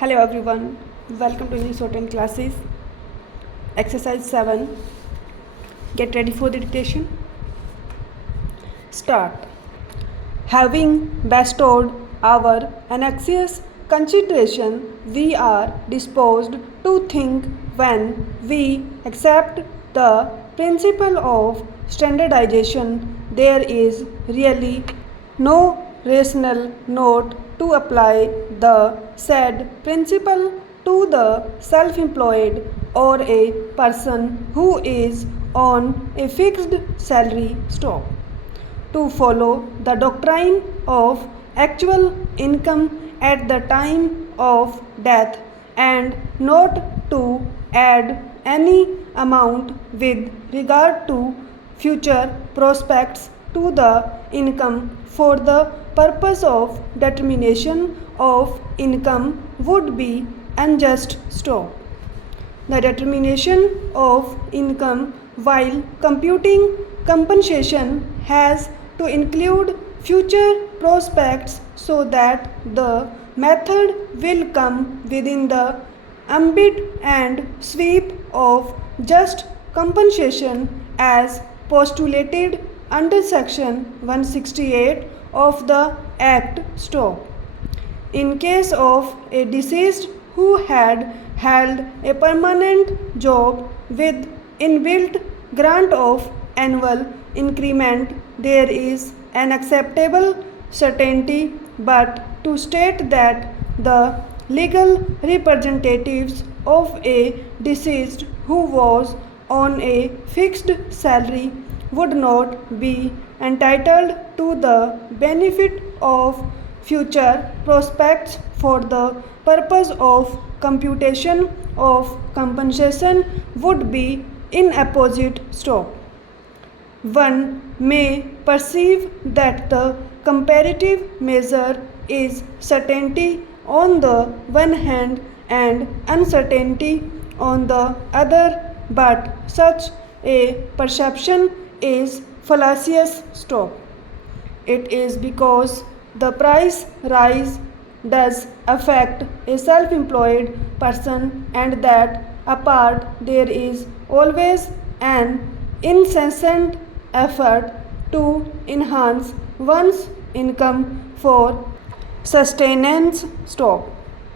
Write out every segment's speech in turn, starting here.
Hello everyone, welcome to English Shorthand classes. Exercise 7. Get ready for the dictation. Start. Having bestowed our annexous consideration, we are disposed to think when we accept the principle of standardization, there is really no rational note to apply the said principle to the self-employed or a person who is on a fixed salary stock. To follow the doctrine of actual income at the time of death and not to add any amount with regard to future prospects to the income for the purpose of determination of income would be unjust stop. The determination of income while computing compensation has to include future prospects so that the method will come within the ambit and sweep of just compensation as postulated under section 168 of the Act Stop. In case of a deceased who had held a permanent job with inbuilt grant of annual increment, there is an acceptable certainty, but to state that the legal representatives of a deceased who was on a fixed salary would not be entitled to the benefit of future prospects for the purpose of computation of compensation would be in opposite stop. One may perceive that the comparative measure is certainty on the one hand and uncertainty on the other, but such a perception is fallacious stop. It is because the price rise does affect a self-employed person and that apart there is always an incessant effort to enhance one's income for sustenance stop.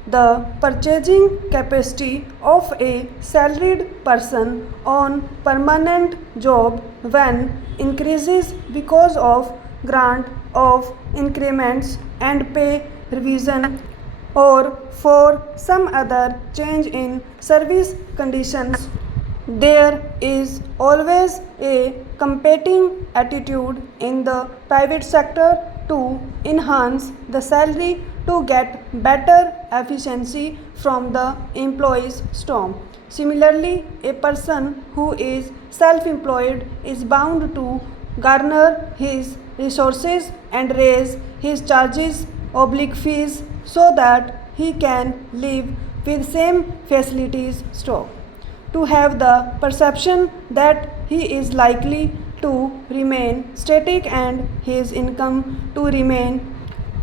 The purchasing capacity of a salaried person on permanent job when increases because of grant of increments and pay revision or for some other change in service conditions, there is always a competing attitude in the private sector to enhance the salary to get better efficiency from the employee's storm. Similarly, a person who is self-employed is bound to garner his resources and raise his charges, oblique fees, so that he can live with same facilities stock. To have the perception that he is likely to remain static and his income to remain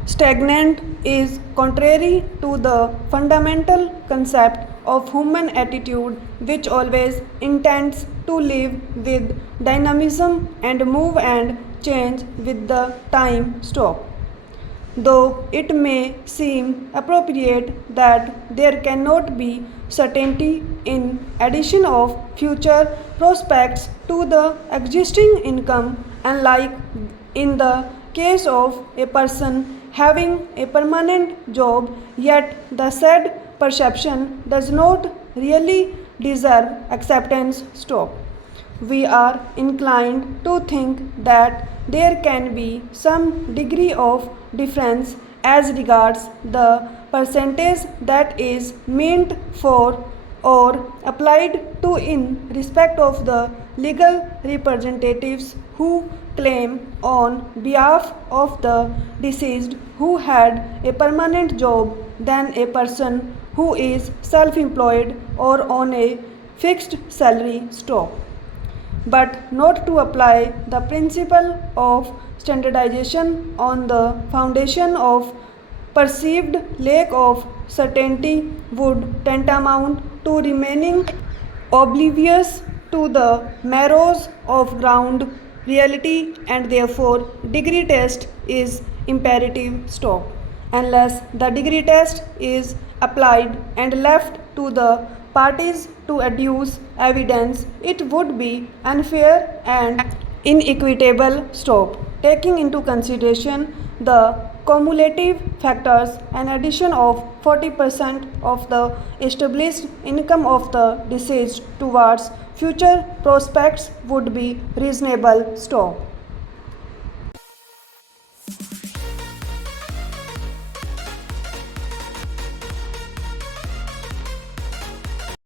stagnant is contrary to the fundamental concept of human attitude, which always intends to live with dynamism and move and change with the time stop. Though it may seem appropriate that there cannot be certainty in addition of future prospects to the existing income, unlike in the case of a person having a permanent job, yet the said perception does not really deserve acceptance stop. We are inclined to think that there can be some degree of difference as regards the percentage that is meant for or applied to in respect of the legal representatives who claim on behalf of the deceased who had a permanent job than a person who is self-employed or on a fixed salary stock, but not to apply the principle of standardization on the foundation of perceived lack of certainty would tantamount to remaining oblivious to the marrows of ground reality, and therefore degree test is imperative. Stop. Unless the degree test is applied and left to the parties to adduce evidence, it would be unfair and inequitable. Stop. Taking into consideration the cumulative factors, an addition of 40% of the established income of the deceased towards future prospects would be reasonable. Stop.